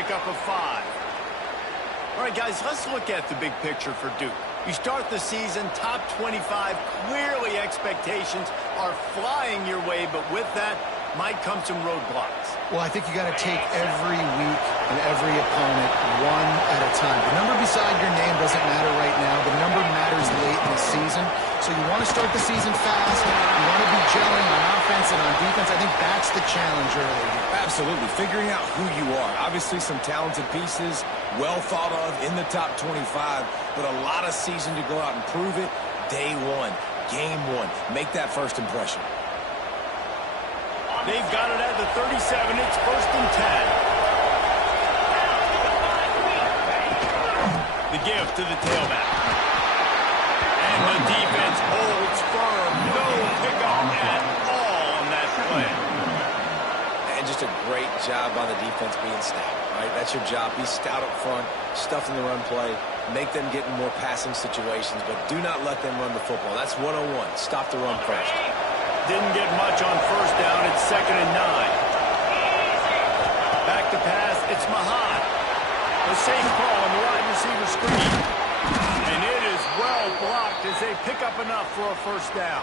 pickup of 5. All right, guys, let's look at the big picture for Duke. You start the season top 25. Clearly, expectations are flying your way, but with that might come some roadblocks. Well, I think you got to take every week and every opponent one at a time. The number beside your name doesn't matter right now. The number matters late in the season. So you want to start the season fast. You want to be gelling on offense and on defense. I think that's the challenge early. Absolutely. Figuring out who you are. Obviously, some talented pieces, well thought of in the top 25, but a lot of season to go out and prove it. Day one, game one. Make that first impression. They've got it at the 37. It's 1st and 10. The give to the tailback. And the defense holds firm. No pickup at all on that play. And just a great job by the defense being stout, right? That's your job. Be stout up front, stuff in the run play, make them get in more passing situations, but do not let them run the football. That's 101. Stop the run first. Didn't get much on 1st down. It's 2nd and 9. Back to pass. It's Mahat. The safe call on the wide receiver screen. And it is well blocked as they pick up enough for a 1st down.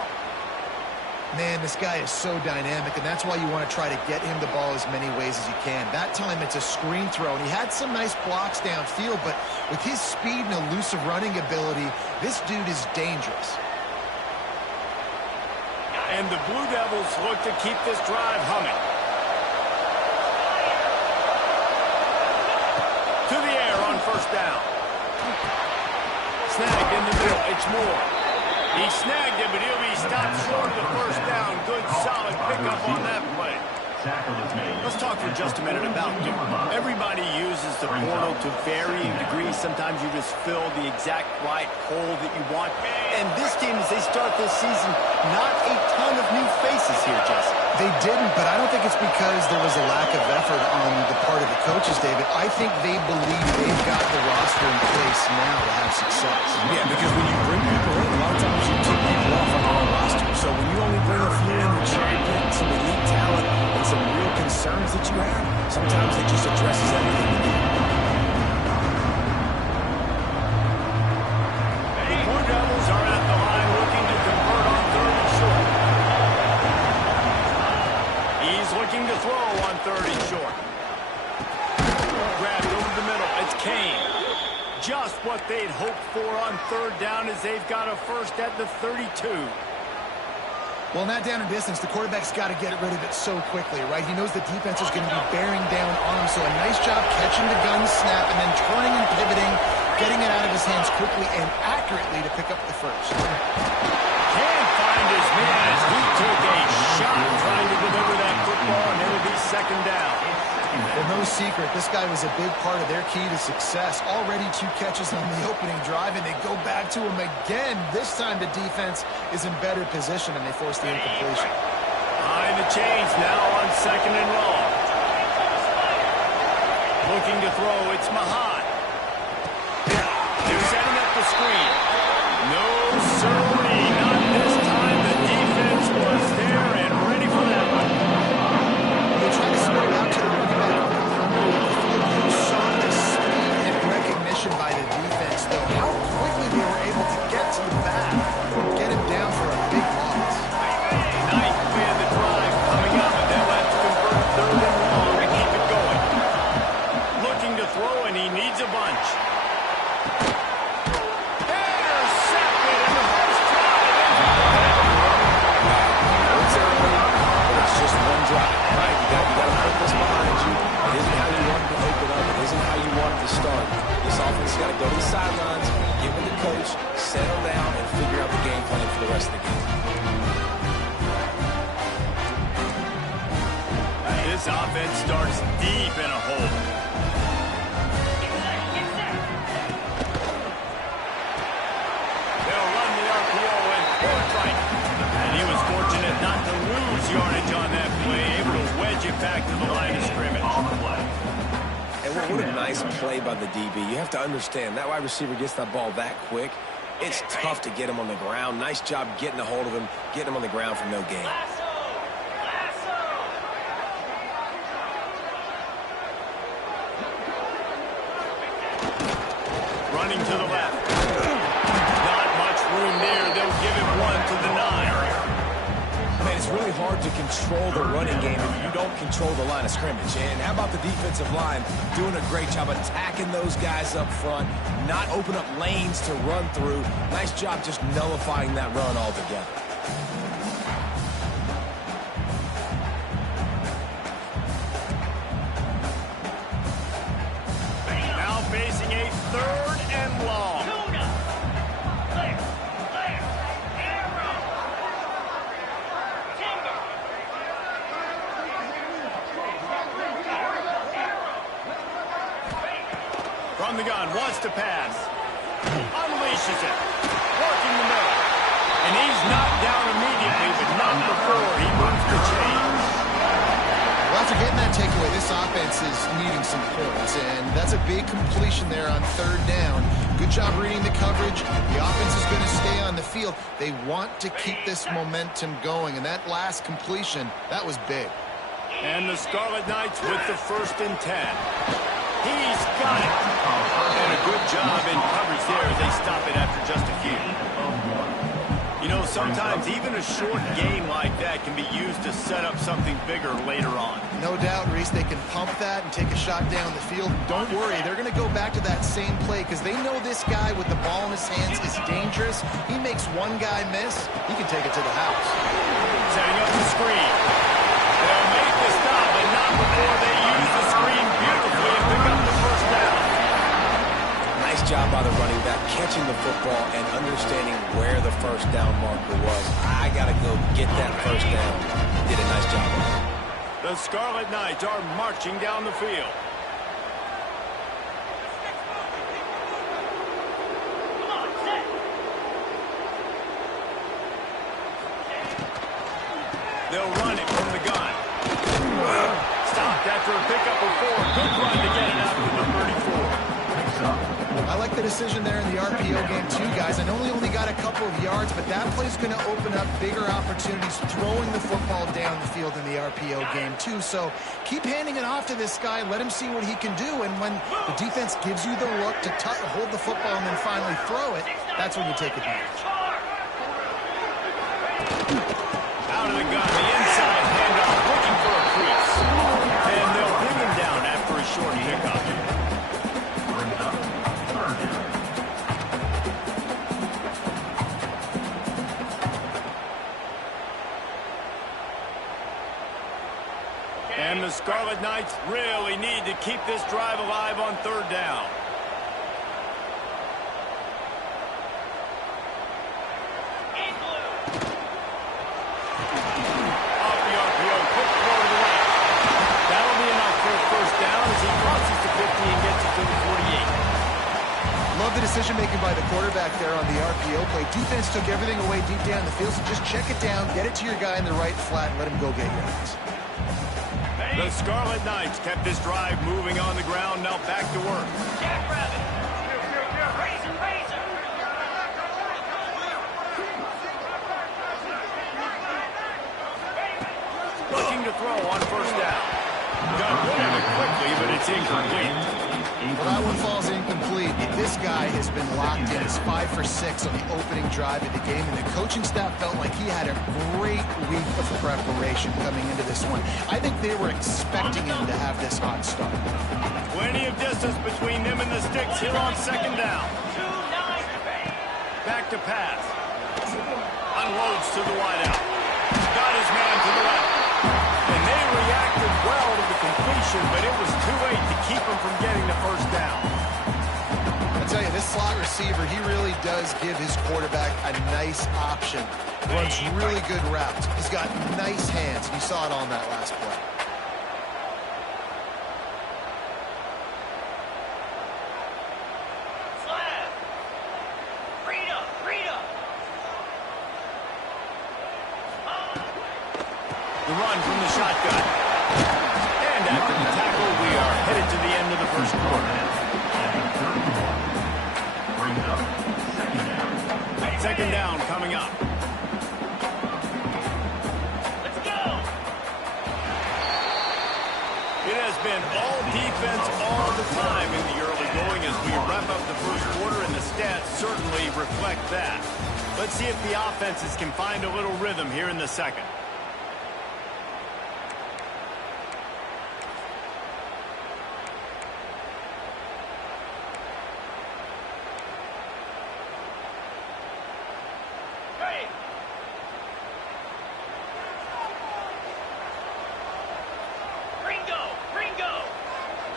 Man, this guy is so dynamic, and that's why you want to try to get him the ball as many ways as you can. That time, it's a screen throw, and he had some nice blocks downfield, but with his speed and elusive running ability, this dude is dangerous. And the Blue Devils look to keep this drive humming. To the air on 1st down. Snagged in the middle. It's Moore. He snagged it, but he'll be stopped short of the 1st down. Good, solid pickup on that play. Let's talk for just a minute about Duke. Everybody uses the portal to varying degrees. Sometimes you just fill the exact right hole that you want. And this team, as they start this season, not a ton of new faces here, Jesse. They didn't, but I don't think it's because there was a lack of effort on the part of the coaches, David. I think they believe they've got the roster in place now to have success. Yeah, because when you bring people in, a lot of times you take people off on their own roster. So when you only bring a few in, you cherry pick some elite talent and some real concerns that you have, sometimes it just addresses everything you need. The Blue Devils are at the line looking to convert on 3rd and short. He's looking to throw on 3rd and short. Grabbed over the middle. It's Kane. Just what they'd hoped for on 3rd down as they've got a 1st at the 32. Well, in that down and distance, the quarterback's got to get rid of it so quickly, right? He knows the defense is going to be bearing down on him, so a nice job catching the gun snap and then turning and pivoting, getting it out of his hands quickly and accurately to pick up the 1st. Can't find his man as he took a shot trying to deliver that football, and it'll be 2nd down. Well, no secret, this guy was a big part of their key to success. Already 2 catches on the opening drive, and they go back to him again. This time the defense is in better position, and they force the incompletion. Behind the chains now on 2nd and long. Looking to throw, it's Mahat. They're setting up the screen. No, sirree, not this time. The defense was there and ready for that one. They try to spread out to the running back. You saw the speed and recognition by the defense, though. How quickly they were able to get to the back and get him down for a big loss. Ninth man the drive coming up, and they'll have to convert 3rd and long to keep it going. Looking to throw, and he needs a bunch. Intercepted in the 1st drive. It's early, but it's just one drive, right? You got to put this behind you. It isn't how you want it to open up. It isn't how you want it to start. This offense got to go to the sidelines, get with the coach, settle down, and figure out the game plan for the rest of the game. This offense starts deep in a hole. They'll run the RPO and force right. And he was fortunate not to lose yardage on that play, able to wedge it back to the line of scrimmage. And what a nice play by the DB. You have to understand, that wide receiver gets that ball that quick. It's tough to get him on the ground. Nice job getting a hold of him, getting him on the ground for no gain. to the left. Not much room there. They'll give him one to the 9. Man, it's really hard to control the running game if you don't control the line of scrimmage. And how about the defensive line doing a great job attacking those guys up front, not open up lanes to run through. Nice job just nullifying that run altogether. Now facing a 3rd and long. From the gun, wants to pass. Unleashes it. Working the middle. And he's knocked down immediately, but not before he moves the chains. Well, after getting that takeaway, this offense is needing some points, and that's a big completion there on 3rd down. Good job reading the coverage. The offense is going to stay on the field. They want to keep this momentum going, and that last completion, that was big. And the Scarlet Knights with the 1st and 10. He's got it. And a good job in coverage there as they stop it after just a few. You know, sometimes even a short game like that can be used to set up something bigger later on. No doubt, Reese, they can pump that and take a shot down the field. Don't worry, they're going to go back to that same play because they know this guy with the ball in his hands is dangerous. He makes one guy miss, he can take it to the house. Setting up the screen. They'll make the stop, but not before they use the screen beautifully and pick up the 1st down. Nice job by the running back, catching the football and understanding where the 1st down marker was. I got to go get that 1st down. Did a nice job of it. The Scarlet Knights are marching down the field. They'll run it from the gun. Stopped after a pickup of 4. Good run to get it out to the 34. I like the decision there in the RPO game too, guys. I know they only got a couple of yards, but that play's going to open up bigger opportunities throwing the football down the field in the RPO game too. So keep handing it off to this guy. Let him see what he can do. And when the defense gives you the look to hold the football and then finally throw it, that's when you take advantage. Out of the gun, the inside handoff, looking for a crease. And they'll bring him down after a short pickup. And the Scarlet Knights really need to keep this drive alive on 3rd down. Off the RPO, quick throw to the right. That'll be enough for a 1st down as he crosses the 50 and gets it to the 48. Love the decision-making by the quarterback there on the RPO play. Defense took everything away deep down the field, so just check it down, get it to your guy in the right flat, and let him go get yards. The Scarlet Knights kept this drive moving on the ground. Now back to work. Jackrabbit. Razor. Looking to throw on 1st down. Got rid of it quickly, but it's incomplete. Well, that one falls incomplete. This guy has been locked in. It's 5 for 6 on the opening drive of the game, and the coaching staff felt like he had a great week of preparation coming into this one. I think they were expecting him to have this hot start. Plenty of distance between them and the sticks here on 2nd down. Back to pass. Unloads to the wideout. Got his man to the left. And they reacted well to the completion, but it was too late to keep him from getting the 1st down. I tell you, this slot receiver, he really does give his quarterback a nice option. Runs really good routes. He's got nice hands, and you saw it on that last play. The run from the shotgun. And after the tackle, we are headed to the end of the 1st quarter. 2nd down coming up. Let's go. It has been all defense all the time in the early going as we wrap up the first quarter, and the stats certainly reflect that. Let's see if the offenses can find a little rhythm here in the second.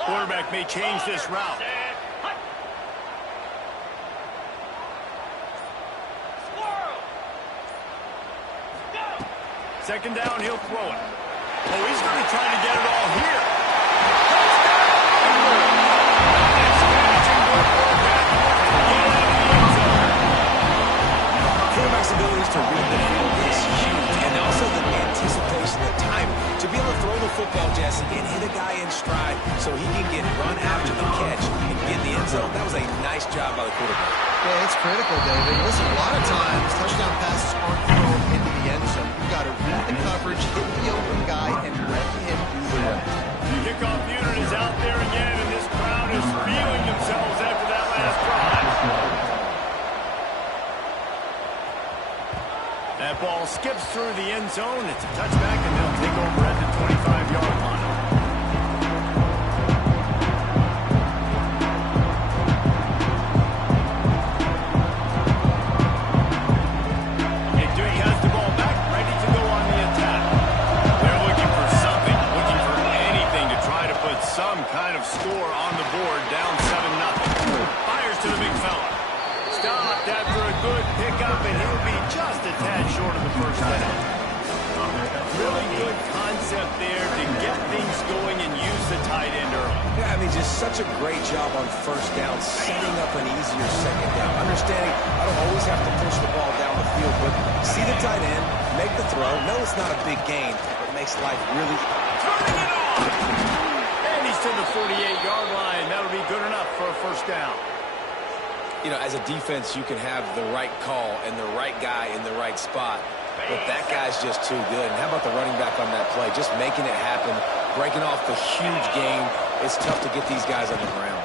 Quarterback may change this route. Second down, he'll throw it. Oh, he's going to try to get it all here. Quarterback's abilities to read the field is huge, and also the anticipation, the time to be able to throw the football, Jesse, and hit a guy in stride so he can get run after the catch and get in the end zone. That was a nice job by the quarterback. Yeah, it's critical, David. Listen, a lot of times touchdown passes aren't thrown into the end zone. You've got to read the coverage, hit the open guy, and let him do the rest. Kickoff unit is out there again, and this crowd is feeling themselves after that last drive. That ball skips through the end zone. It's a touchback, and they'll take over at the 25-yard line. Duke has the ball back, ready to go on the attack. They're looking for something, looking for anything to try to put some kind of score on the board, down 7-0. Fires to the big fella. Stopped after a good pickup, and he'll be just a tad short of the first down. Really good concept there to get things going and use the tight end early. Yeah, I mean, just such a great job on first down, setting up an easier second down. Understanding I don't always have to push the ball down the field, but see the tight end, make the throw. No, it's not a big gain, but it makes life really... Turning it on! And he's to the 48-yard line. That'll be good enough for a first down. You know, as a defense, you can have the right call and the right guy in the right spot, but that guy's just too good. And how about the running back on that play? Just making it happen, breaking off the huge gain. It's tough to get these guys on the ground.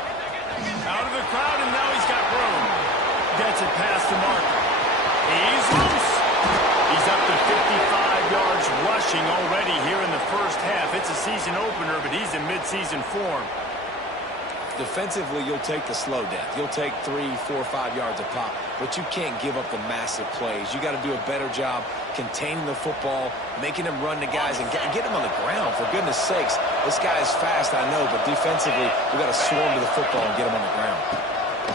Out of the crowd, and now he's got room. Gets it past the marker. He's loose. He's up to 55 yards rushing already here in the first half. It's a season opener, but he's in midseason form. Defensively, you'll take the slow death. You'll take 3, 4, 5 yards a pop, but you can't give up the massive plays. You got to do a better job containing the football, making them run the guys, and get them on the ground. For goodness sakes, this guy is fast, I know, but defensively, we got to swarm to the football and get him on the ground.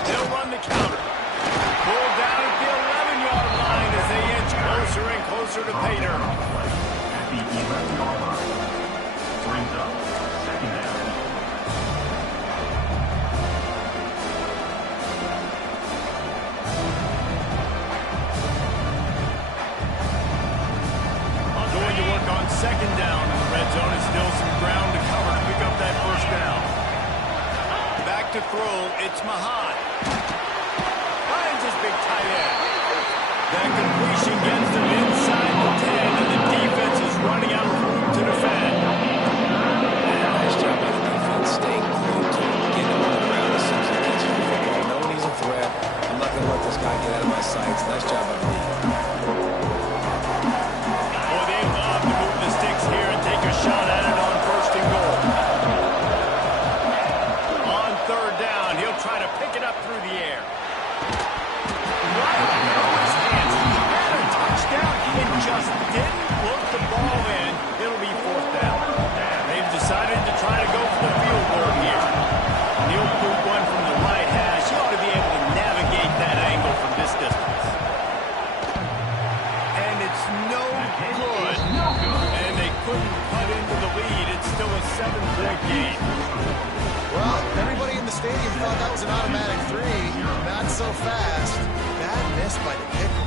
They'll run the counter. Pulled down at the 11-yard line as they inch closer and closer to pay dirt. At the 11-yard line, brings up second down. Second down in the red zone, and still some ground to cover to pick up that first down. Back to throw, it's Mahad. Finds his big tight end. That completion gets them inside the 10, and the defense is running out of room to defend. Nice job by the defense, staying glued to him, getting him on the ground as soon as he catches the football. Knowing he's a threat, I'm not going to let this guy get out of my sights. Nice job by the defense. Shot at it on first and goal. On third down, he'll try to pick it up through the air. Right into his hands. He had a touchdown and just didn't look the ball in. It'll be fourth down. They've decided to try to go for the field goal here. He'll boot one from the right hash. He ought to be able to navigate that angle from this distance. And it's no good. And they couldn't cut into the lead. It's still a 7-point game. Well, everybody in the stadium thought that was an automatic 3. Not so fast. Bad miss by the kicker.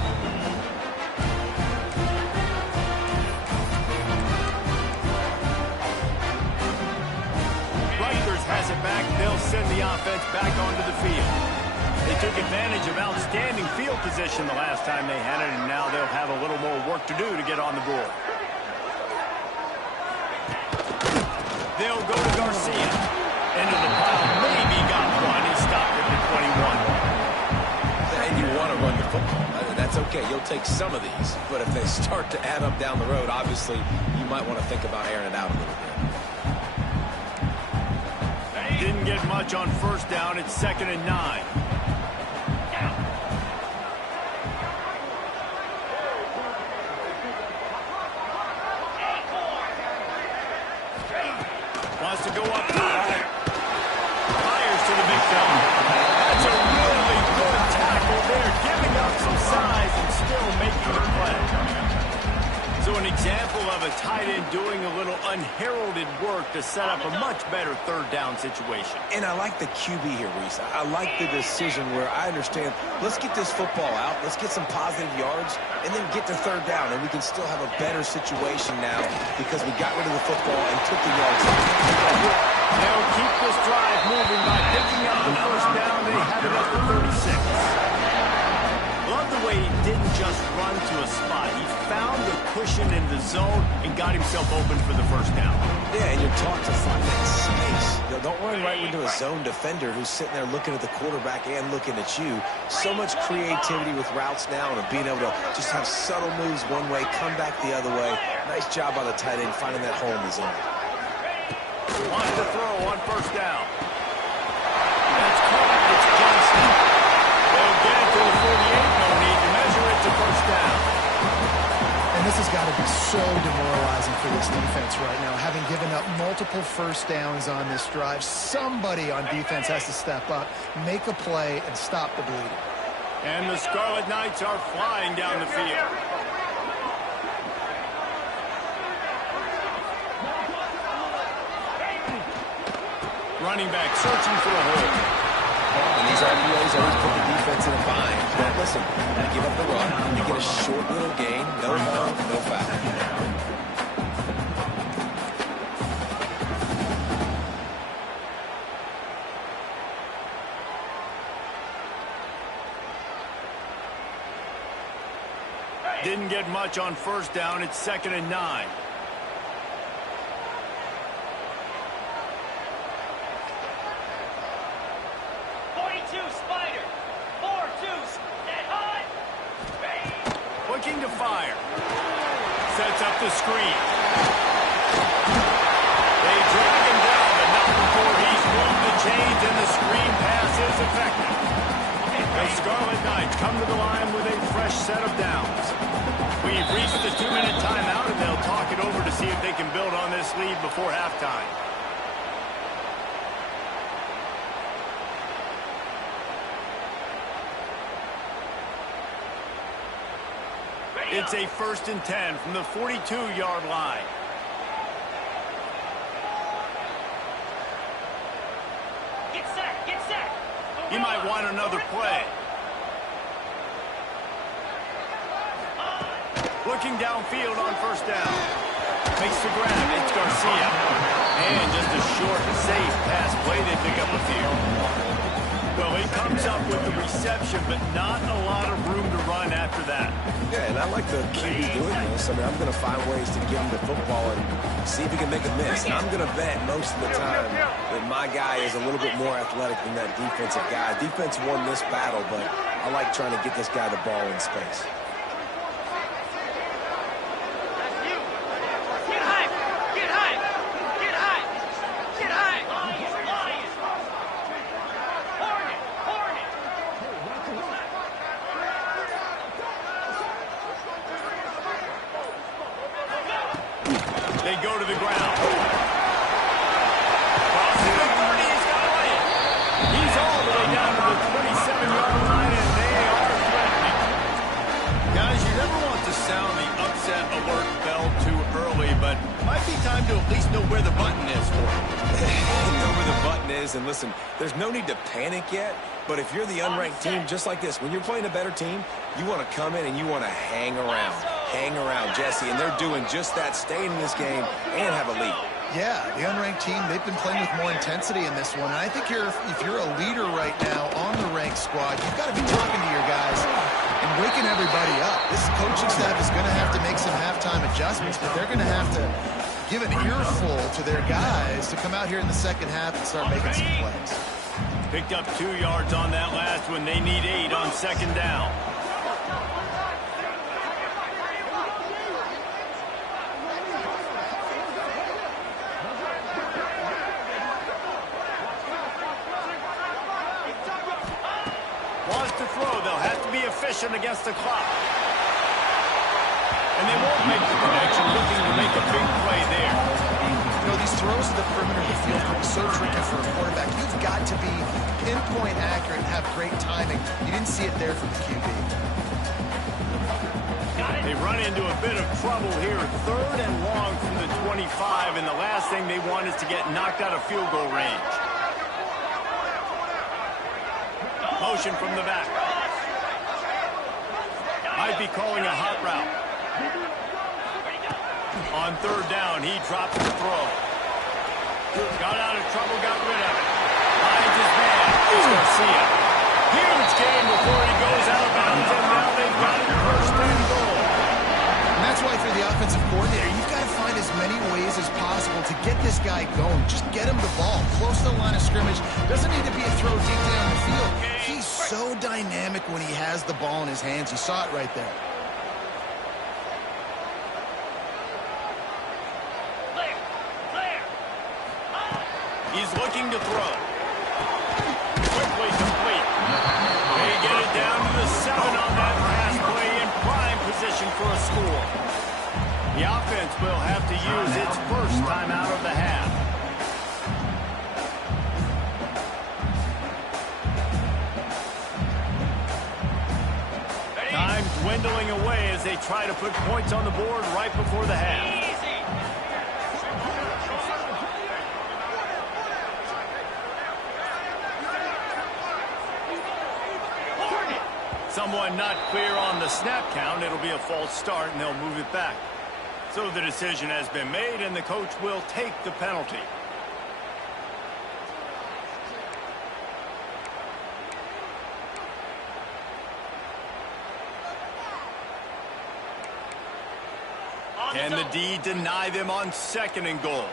Rutgers has it back. They'll send the offense back onto the field. They took advantage of outstanding field position the last time they had it, and now they'll have a little more work to do to get on the board. They'll go to It's okay. You'll take some of these. But if they start to add up down the road, obviously, you might want to think about airing it out a little bit. Didn't get much on first down. It's 2nd and 9. Wants to go up high. Fires to the big fella. That's a really good tackle there, giving up some size and still making the play. So an example of a tight end doing a little unheralded work to set up a much better 3rd down situation. And I like the QB here, Reese. I like the decision where I understand, let's get this football out, let's get some positive yards, and then get to 3rd down, and we can still have a better situation now because we got rid of the football and took the yards out. They'll keep this drive moving by picking up the 1st down. They have it at the 36. Love the way he didn't just run to a spot. He found the cushion in the zone and got himself open for the 1st down. Yeah, and you're taught to find that space. Don't run right into a zone defender who's sitting there looking at the quarterback and looking at you. So much creativity with routes now and being able to just have subtle moves one way, come back the other way. Nice job by the tight end finding that hole in the zone. Wants to throw on 1st down. That's caught. It's Johnston. They'll get it to the 48. No need to measure it to 1st down. And this has got to be so demoralizing for this defense right now. Having given up multiple 1st downs on this drive, somebody on defense has to step up, make a play, and stop the bleeding. And the Scarlet Knights are flying down the field. Running back searching for a hole. And these RPOs always put the defense in a bind. But listen, they give up the run, they get a short little gain, no harm, no foul. Didn't get much on 1st down. It's 2nd and 9. Looking to fire. Sets up the screen. They drag him down, but not before he's moved the chains, and the screen pass is effective. The Scarlet Knights come to the line with a fresh set of downs. We've reached the 2-minute timeout, and they'll talk it over to see if they can build on this lead before halftime. It's a 1st and 10 from the 42-yard line. Get set, get set. He might want another play. Looking downfield on 1st down. Makes the grab. It's Garcia. And just a short, safe pass play. They pick up a few. Well, he comes up with the reception, but not a lot of room to run after that. Yeah, and I like the QB doing this. I mean, I'm going to find ways to give him the football and see if he can make a miss. And I'm going to bet most of the time that my guy is a little bit more athletic than that defensive guy. Defense won this battle, but I like trying to get this guy the ball in space. They go to the ground. Crossing the 30, he's got away. He's all the way down to the 27-yard line, and they are threatening. Guys, you never want to sound the upset alert bell too early, but might be time to at least know where the button is for it. Know where the button is, and listen, there's no need to panic yet, but if you're the unranked team, just like this, when you're playing a better team, you want to come in and you want to hang around. Hang around, Jesse, and they're doing just that, staying in this game and have a lead. Yeah, the unranked team, they've been playing with more intensity in this one. And I think if you're a leader right now on the ranked squad, you've got to be talking to your guys and waking everybody up. This coaching staff is going to have to make some halftime adjustments, but they're going to have to give an earful to their guys to come out here in the second half and start making some plays. Picked up 2 yards on that last one. They need 8 on 2nd down. wants to throw. They'll have to be efficient against the clock. And they won't make the connection, looking to make a big play there. You know, these throws to the perimeter of the field can be so tricky for a quarterback. You've got to be pinpoint accurate and have great timing. You didn't see it there from the QB. They run into a bit of trouble here. 3rd and long from the 25, and the last thing they want is to get knocked out of field goal range. Motion from the back. Might be calling a hot route. On 3rd down, he drops the throw. Got out of trouble, got rid of it. Finds his man. It's Garcia. Huge game before he goes out of bounds, and now they've got it 1st and goal. And that's why for the offensive coordinator, you've got to find as many ways as possible to get this guy going. Just get him the ball close to the line of scrimmage. Doesn't need to be a throw deep down the field. He's so dynamic when he has the ball in his hands. You saw it right there. He's looking to throw. Quickly complete. They get it down to the 7 on that pass play in prime position for a score. The offense will have to use its first timeout of the half. Time dwindling away as they try to put points on the board right before the half. Someone not clear on the snap count. It'll be a false start, and they'll move it back. So the decision has been made, and the coach will take the penalty. Can the D deny them on 2nd and goal?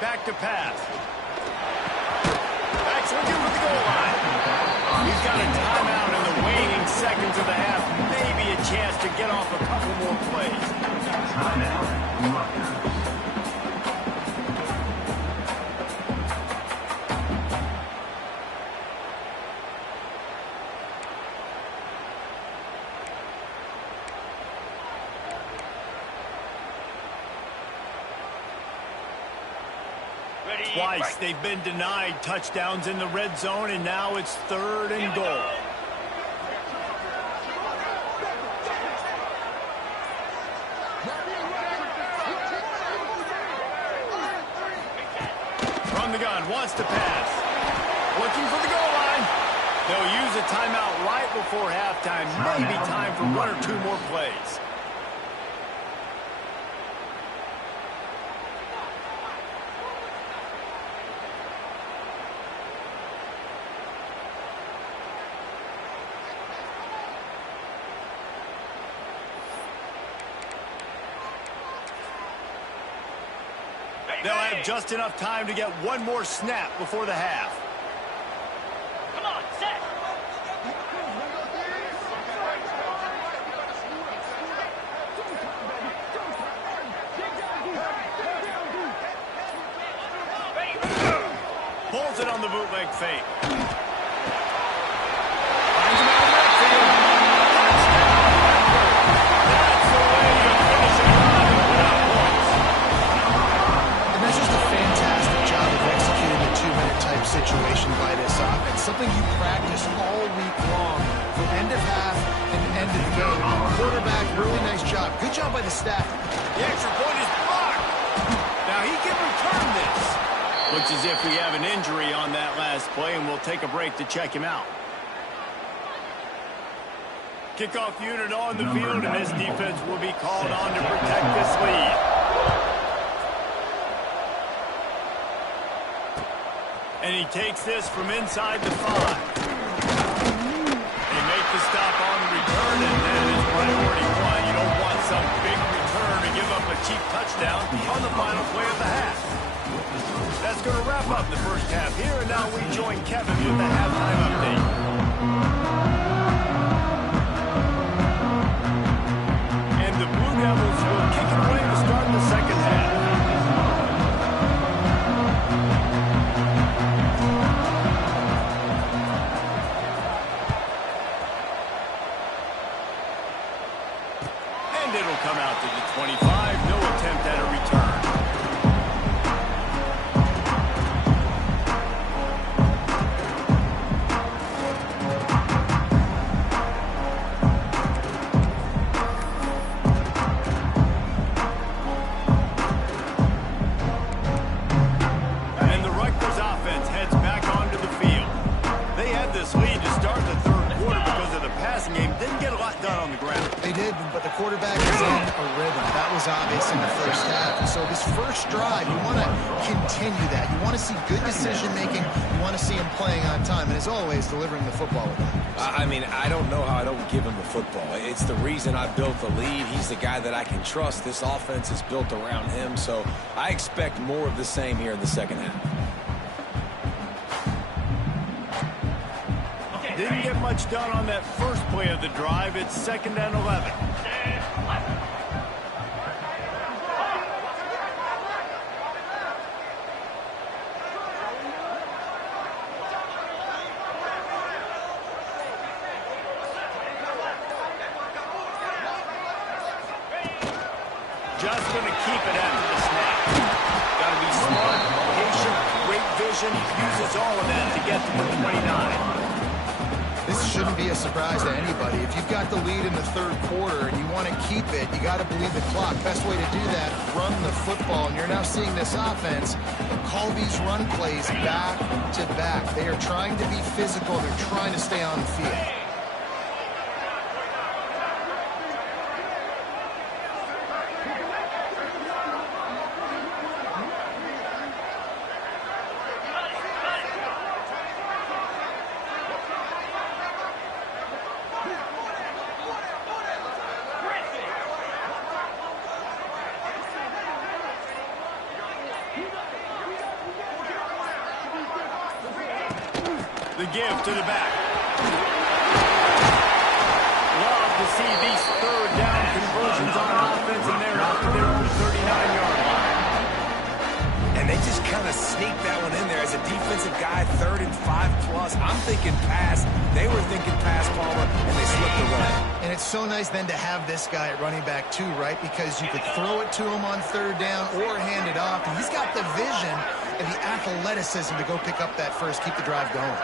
Back to pass. Back's looking for the goal line. He's got a timeout in the waning seconds of the half. Maybe a chance to get off a couple more plays. Timeout, Rutgers. Twice they've been denied touchdowns in the red zone, and now it's 3rd and goal. From the gun, wants to pass. Looking for the goal line. They'll use a timeout right before halftime. Maybe time for 1 or 2 more plays. They'll have just enough time to get 1 more snap before the half. Come on, set. Pulls it on the bootleg fake. Situation by this offense, something you practice all week long from end of half and end of the game. Quarterback, really nice job. Good job by the staff. The extra point is blocked. Now he can return this. Looks as if we have an injury on that last play, and we'll take a break to check him out. Kickoff unit on the field, and this defense will be called on to protect this lead. And he takes this from inside the 5. They make the stop on the return, and that is priority 1. You don't want some big return to give up a cheap touchdown on the final play of the half. That's going to wrap up the first half here, and now we join Kevin with the halftime update. come out to the 25. No attempt at a return. And the Rutgers offense heads back onto the field. They had this lead to start the third quarter because of the passing game. Didn't get a lot done on the ground. They did, but the quarterback is in a rhythm. That was obvious in the first half. And so this first drive, you want to continue that. You want to see good decision-making. You want to see him playing on time. And as always, delivering the football with him. I mean, I don't know how I don't give him the football. It's the reason I built the lead. He's the guy that I can trust. This offense is built around him, so I expect more of the same here in the second half. Didn't get much done on that first play of the drive. It's 2nd and 11. Just going to keep it after the snap. Got to be smart, patient, great vision. Uses all of that to get to the 29. This shouldn't be a surprise to anybody. If you've got the lead in the third quarter and you want to keep it, you got to believe the clock. Best way to do that, run the football. And you're now seeing this offense call these run plays back to back. They are trying to be physical. They're trying to stay on the field. The give to the back. Love to see these third down conversions on offense, and they're up to their own 39-yard line. And they just kind of sneaked that one in there as a defensive guy, 3rd and 5+. I'm thinking pass. They were thinking pass, Palmer, and they slipped the run. And it's so nice then to have this guy at running back too, right? Because you could throw it to him on 3rd down or hand it off. And he's got the vision and the athleticism to go pick up that first, keep the drive going.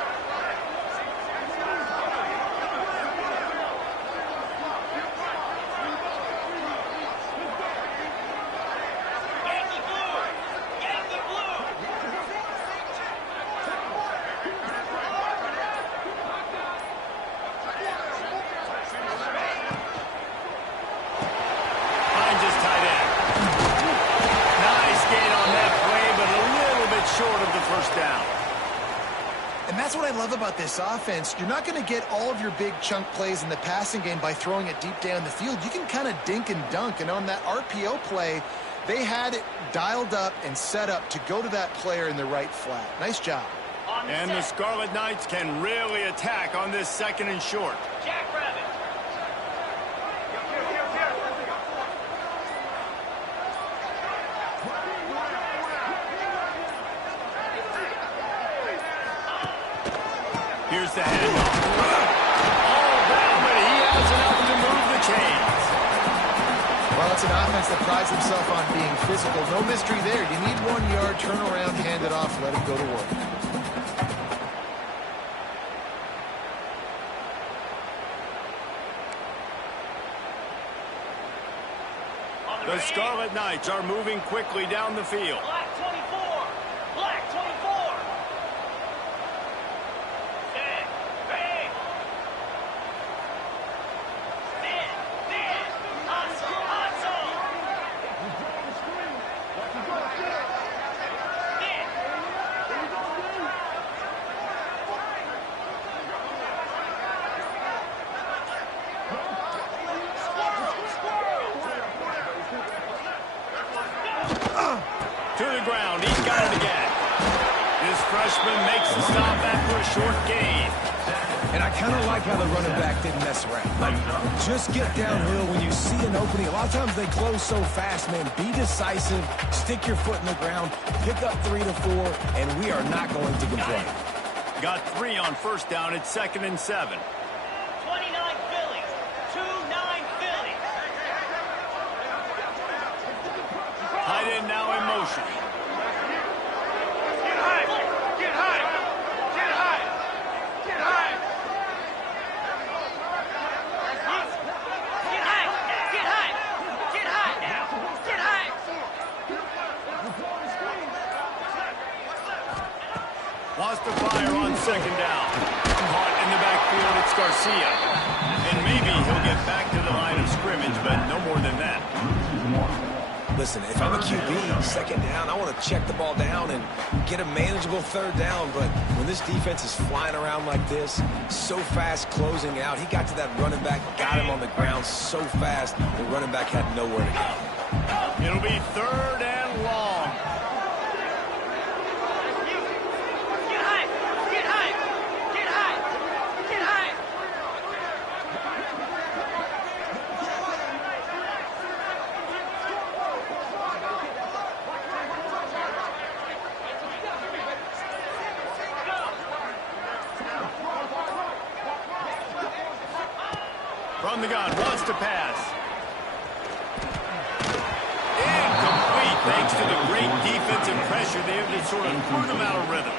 About this offense, you're not going to get all of your big chunk plays in the passing game by throwing it deep down the field. You can kind of dink and dunk, and on that RPO play, they had it dialed up and set up to go to that player in the right flat. Nice job. And the Scarlet Knights can really attack on this 2nd and short. Jackrabbit. Here's the handoff. All down, but he has enough to move the chains. Well, it's an offense that prides himself on being physical. No mystery there. You need 1 yard, turn around, hand it off, let him go to work. The Scarlet Knights are moving quickly down the field. Black 24. Black 24. Set. Bang. Thin. Thin. Hustle. Hustle. Thin. To the ground. He's got it again. This freshman makes the stop after a short gain. And I kind of like how the running back didn't mess around. Like, just get downhill when you see an opening. A lot of times they close so fast, man. Be decisive. Stick your foot in the ground. Pick up 3 to 4, and we are not going to complain. Got 3 on first down. It's 2nd and 7. 29 Phillies. 2-9 Phillies. motion. Get high! Get high! Get high! Get high! Get high! Get high! Get high now! Get high! Wants to fire on second down. Caught in the backfield, it's Garcia. And maybe he'll get back to the line of scrimmage, but no more than that. Listen, if I'm a QB, second down, I want to check the ball down and get a manageable third down. But when this defense is flying around like this, so fast closing out, he got to that running back, got him on the ground so fast, the running back had nowhere to go. It'll be third and long. Get high! Get high! Get high! Get high! From the gun, wants to pass. Incomplete, thanks to the great defensive pressure there that sort of threw them out of rhythm.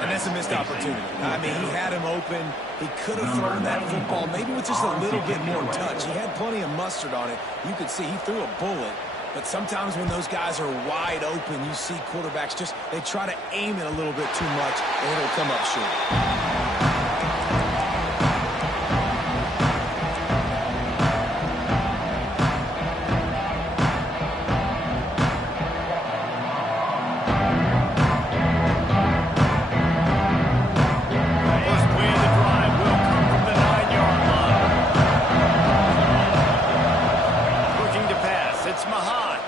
And that's a missed opportunity. I mean, he had him open. He could have thrown that football maybe with just a little bit more touch. He had plenty of mustard on it. You could see he threw a bullet. But sometimes when those guys are wide open, you see quarterbacks just, they try to aim it a little bit too much, and it'll come up short. First play of the drive will come from the 9-yard line. Looking to pass, it's Mahan.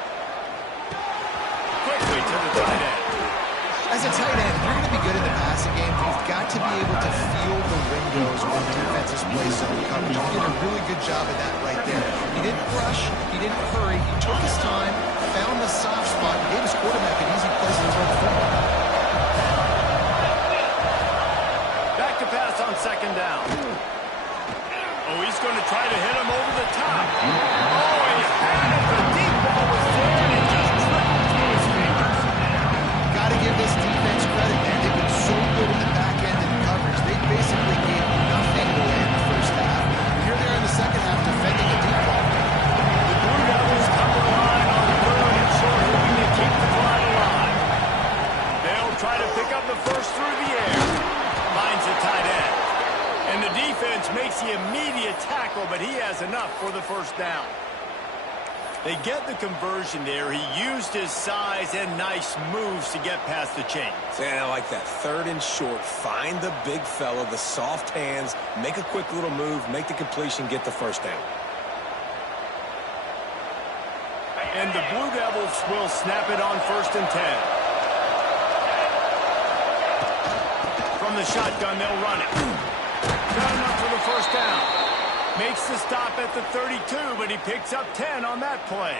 Quickly to the tight end. As a tight end, if you're going to be good in the passing game, you've got to be able to feel the windows when defenses play zone coverage. He did a really good job of that right there. He didn't rush, he didn't hurry, he took his time, found the soft spot, and gave his quarterback an easy place to throw the football. Back to pass on second down. Oh, he's going to try to hit him over the top. Oh, he had it. The deep ball was there, and it just tripped through his fingers. Got to give this defense credit, man. They've been so good in the back end and coverage. They basically gave nothing away in the first half. And here they are in the second half defending a deep ball. The Blue Devils come to the line on third and short, hoping to keep the drive alive. They'll try to pick up the first through the air. Finds the tight end. And the defense makes the immediate tackle, but he has enough for the first down. They get the conversion there. He used his size and nice moves to get past the chains. And I like that. Third and short. Find the big fella, the soft hands, make a quick little move, make the completion, get the first down. And the Blue Devils will snap it on first and 10. From the shotgun, they'll run it. Got enough for the first down. Makes the stop at the 32, but he picks up 10 on that play.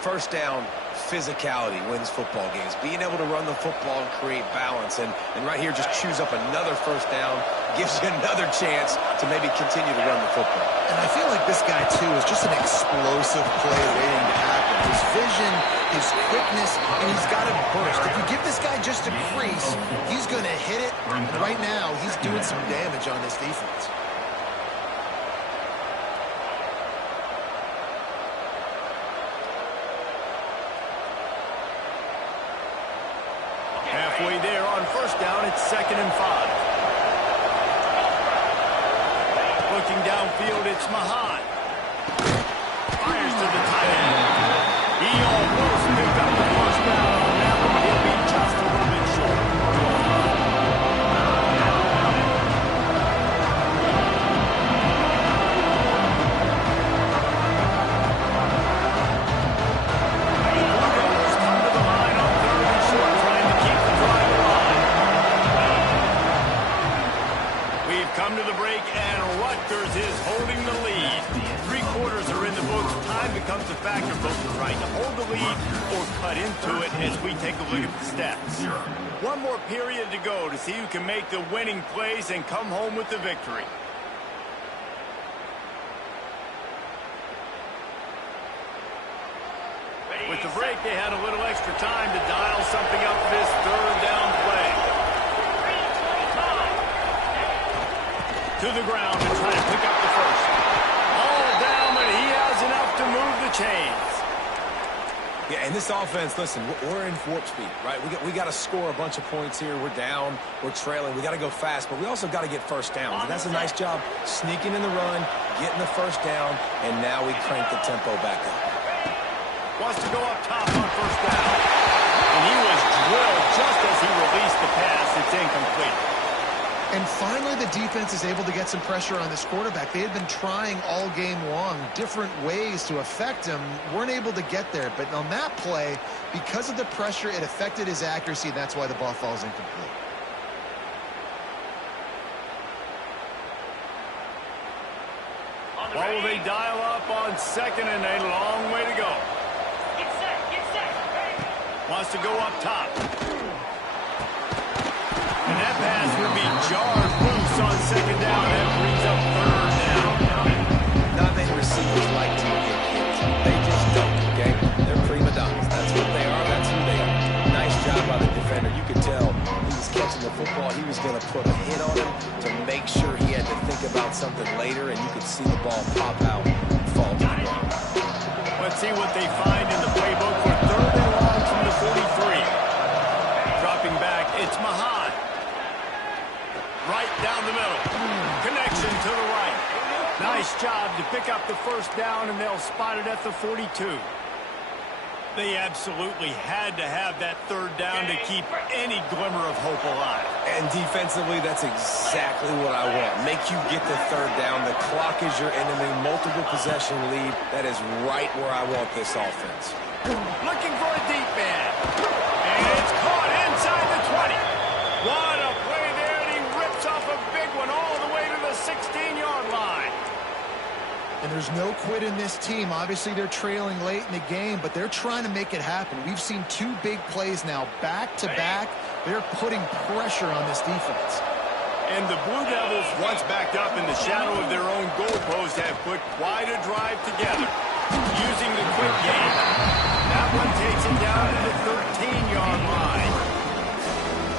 First down, physicality wins football games. Being able to run the football and create balance. And right here, just choose up another first down, gives you another chance to maybe continue to run the football. And I feel like this guy, too, is just an explosive play waiting to happen. His vision, his quickness, and he's got a burst. If you give this guy just a crease, he's going to hit it. And right now, he's doing some damage on this defense. Halfway there on first down, it's 2nd and 5. Looking downfield, it's Mahan. Fires to the tight end. He almost picked up the first down on that one. He'll be just a little bit short. The Blue Devils come to the line on 3rd and short, trying to keep the drive alive. We've come to the break, and Rutgers is holding the lead. 3 quarters are in the books. Time becomes a factor, both trying to hold the lead or cut into it as we take a look at the stats. One more period to go to see who can make the winning plays and come home with the victory. With the break, they had a little extra time to dial something up for this third down play. To the ground and try to pick up the first. All down, but he has enough to move the chains. Yeah, and this offense, listen, we're in warp speed, right? We got to score a bunch of points here. We're down. We're trailing. We got to go fast, but we also got to get first downs. And that's a nice job sneaking in the run, getting the first down, and now we crank the tempo back up. Wants to go up top on first down. And he was drilled just as he released the pass. It's incomplete. And finally, the defense is able to get some pressure on this quarterback. They had been trying all game long different ways to affect him. Weren't able to get there. But on that play, because of the pressure, it affected his accuracy. And that's why the ball falls incomplete. Why will they dial up on second and a long way to go? Get set, get set. Wants to go up top. And that pass would be jarred loose on second down. That brings up third down. Not many receivers like to get hit. They just don't, okay? They're prima donnas. That's what they are. That's who they are. Nice job by the defender. You could tell he was catching the football. He was going to put a hit on him to make sure he had to think about something later, and you could see the ball pop out and fall to the ground. Let's see what they find in the playbook for third and long from the 43. Dropping back, it's Mahan. Right down the middle. Connection to the right. Nice job to pick up the first down, and they'll spot it at the 42. They absolutely had to have that third down to keep any glimmer of hope alive. And defensively, that's exactly what I want. Make you get the third down. The clock is your enemy. Multiple possession lead. That is right where I want this offense. Looking for a deep man. And it's caught inside the 20. What a play there, and he rips off a big one all the way to the 16-yard line. And there's no quit in this team. Obviously, they're trailing late in the game, but they're trying to make it happen. We've seen two big plays now, back-to-back. They're putting pressure on this defense. And the Blue Devils, once backed up in the shadow of their own goalpost, have put quite a drive together using the quick game. That one takes it down to the 13-yard line.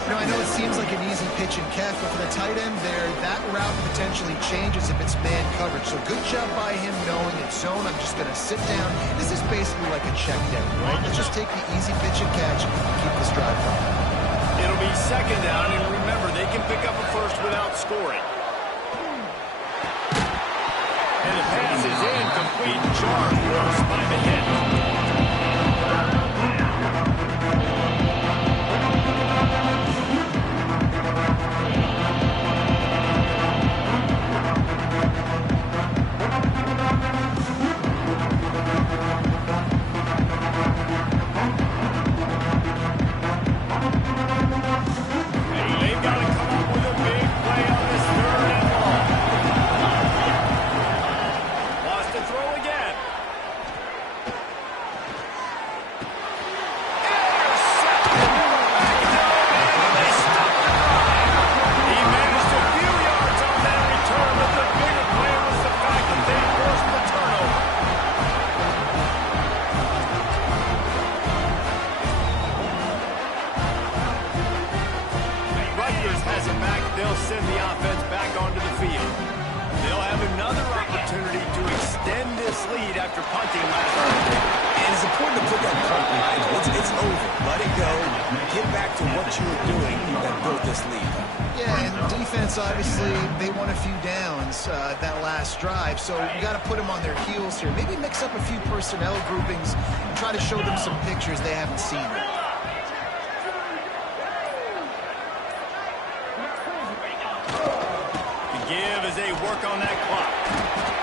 You know, I know it seems like an easy pitch and catch, but for the tight end there, that route potentially changes if it's man coverage. So good job by him knowing it's zone. I'm just going to sit down. This is basically like a check down, right? Let's just take the easy pitch and catch and keep this drive going. It'll be second down, and remember, they can pick up a first without scoring. And the pass is incomplete. Jarred forced by the hit. They've got to come up with a big play on this third and long. Wants to throw again. Intercepted. They stopped the drive. He managed a few yards on that return, but the bigger play was the fact that they forced the turnover. Rutgers has it back. They'll send the offense back onto the field. They'll have another opportunity to extend this lead after punting last night. And it's important to put that punt behind you. It's over. Let it go. Get back to what you were doing that built this lead. Yeah, and defense, obviously, they won a few downs that last drive, so you got to put them on their heels here. Maybe mix up a few personnel groupings and try to show them some pictures they haven't seen yet. Give as they work on that clock.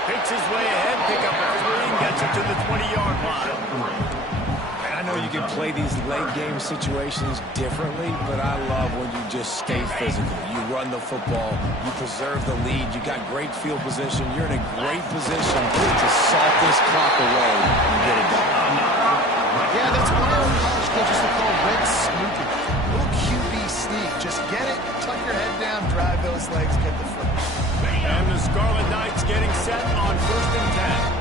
Picks his way ahead, pick up a 3, and gets it to the 20-yard line. And I know you can play these late game situations differently, but I love when you just stay physical. You run the football, you preserve the lead, you got great field position, you're in a great position to salt this clock away and get it done. Yeah, that's why our college coaches are called red snooping. Little QB sneak. Just get it, tuck your head down, drive those legs, get the foot. And the Scarlet Knights getting set on 1st and 10.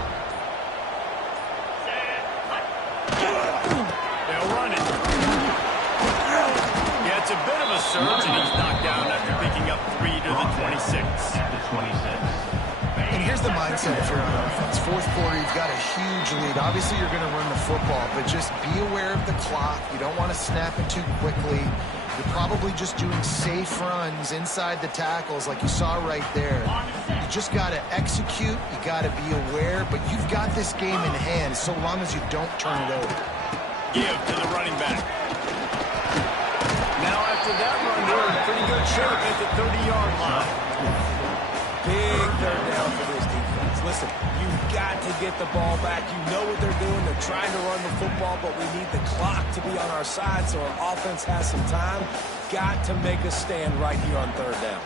surge, and he's knocked down after picking up 3 to the 26. And here's the mindset if you're on offense. Fourth quarter, you've got a huge lead. Obviously, you're going to run the football, but just be aware of the clock. You don't want to snap it too quickly. You're probably just doing safe runs inside the tackles like you saw right there. You just got to execute. You got to be aware, but you've got this game in hand so long as you don't turn it over. Give to the running back. Now after that run, they're in pretty good shape at the 30-yard line. Big third down for this defense. Listen, you've got to get the ball back. You know what they're doing. They're trying to run the football, but we need the clock to be on our side so our offense has some time. Got to make a stand right here on third down.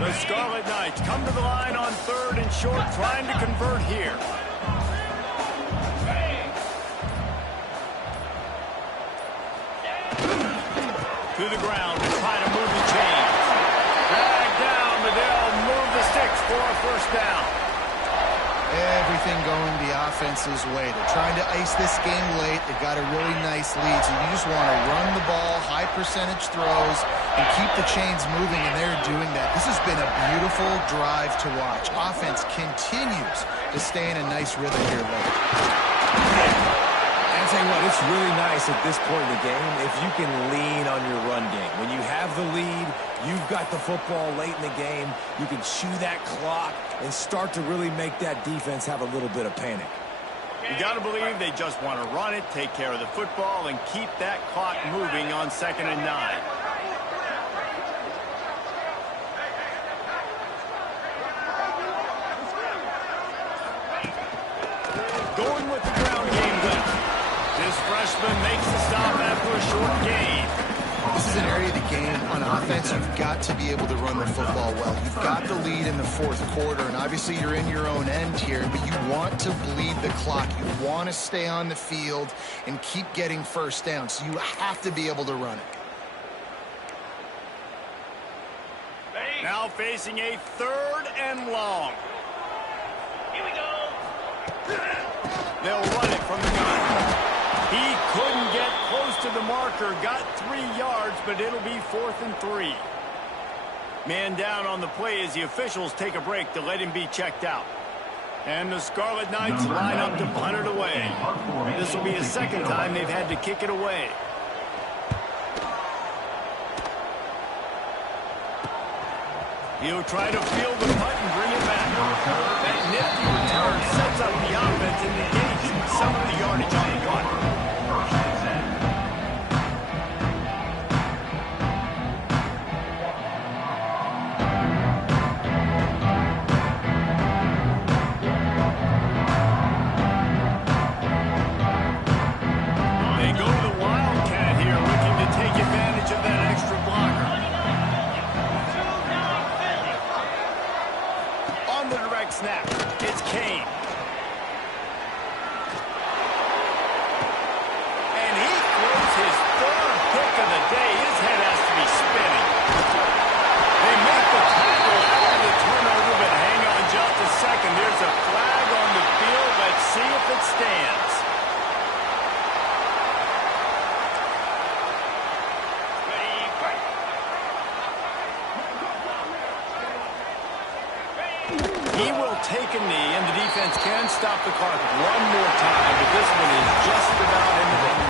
The Scarlet Knights come to the line on third and short, trying to convert here. To the ground to try to move the chains. Drag down, but they'll move the sticks for a first down. Everything going the offense's way. They're trying to ice this game late. They've got a really nice lead, so you just want to run the ball, high percentage throws, and keep the chains moving, and they're doing that. This has been a beautiful drive to watch. Offense continues to stay in a nice rhythm here late. I'll tell you what, it's really nice at this point in the game if you can lean on your run game. When you have the lead, you've got the football late in the game, you can chew that clock and start to really make that defense have a little bit of panic. You got to believe they just want to run it, take care of the football, and keep that clock moving on 2nd and 9. Going with the ground game good. This freshman makes the stop after a short gain. This is an area of the game on offense you've got to be able to run the football well. You've got the lead in the fourth quarter, and obviously you're in your own end here, but you want to bleed the clock. You want to stay on the field and keep getting first down, so you have to be able to run it. Now facing a 3rd and long. Here we go. They'll run it from the gun. He couldn't get close to the marker, got 3 yards, but it'll be 4th and 3. Man down on the play as the officials take a break to let him be checked out. And the Scarlet Knights line up to punt it away. This will be the 2nd time they've had to kick it away. He'll try to field the punt and bring it back. That nifty return sets up the offense and negates some of the yardage on the punt. They go to the Wildcat here, looking to take advantage of that extra blocker. On the direct snap, it's Kane. And he throws his 3rd pick of the day. His head has to be spinning. They make the tackle after the turnover, but hang on just a second. There's a flag on the field. Let's see if it stands. He will take a knee, and the defense can stop the clock one more time, but this one is just